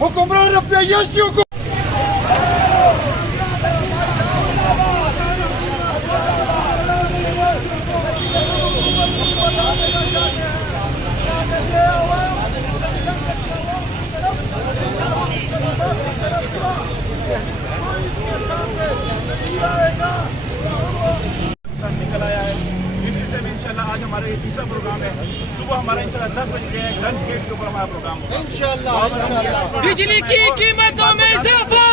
हुक्मरान अपने अय्याशियों को निकल आया है। इसी से भी इंशाल्लाह आज हमारा ये तीसरा प्रोग्राम है। सुबह हमारा इंशाल्लाह 10 बजे लंच गेट के ऊपर हमारा प्रोग्राम होगा इंशाल्लाह। बिजली की कीमतों में इजाफा,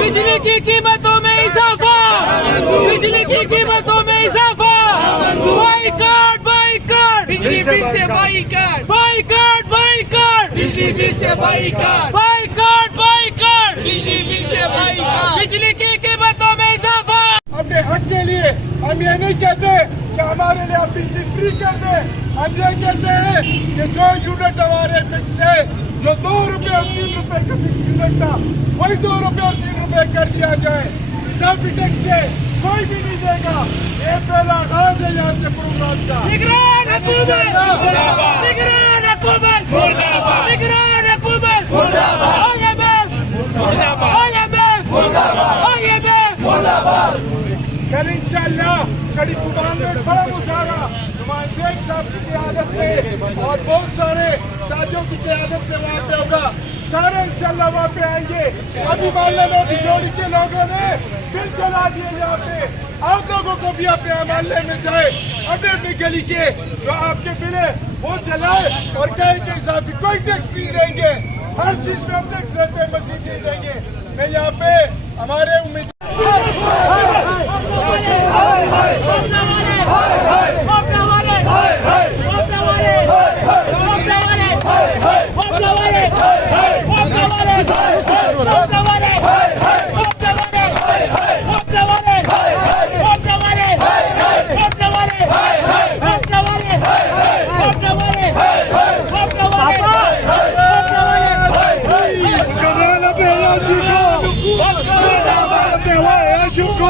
बिजली की कीमतों में इजाफा, बिजली की कीमतों में इजाफा। बाइकाट बाइकाट, बिजली बिल से बाइकाट, बाइकाट बाइकाट, बिजली बिल से बाइकाट, बाइकाट बाइकाट, बिजली बिल से बाइकाट। बिजली की कीमतों में इजाफा। अपने हक के लिए हम ये नहीं कहते कि हमारे लिए आप बिजली फ्री कर दें। हम ये कहते हैं कि जो यूनिट हमारे फिक्स है, जो 2 रुपए और 3 रुपए का फिक्स यूनिट था, वही 2 रुपए और 3 रुपए कर दिया जाए। इजाफी टैक्स से कोई भी नहीं देगा। ये पहला आगाज है यहाँ से प्रोग्राम का। निगरान हुकूमत, निगरान हुकूमत, निगरान हुकूमत, IMF, कल इंशाल्लाह शरीफ कुबान में बड़ा मुजाहरा नुमान शेख साहब की क़यादत में और बहुत सारे साथियों की क़यादत में वहाँ पे होगा। सारे इंशाल्लाह वहाँ पे आएंगे। अभी मोहल्ले में बिजोड़ी के लोगों ने बिल चला दिए यहाँ पे। आप लोगों को भी अपने मोहल्ले में जाए, अपने अपनी गली के जो आपके बिल है वो चलाए और कहें कि इजाफी कोई टैक्स नहीं देंगे। हर चीज में हम टैक्स देते हैं, मजीद नहीं देंगे। मैं यहाँ पे हमारे उम्मीद शुक्र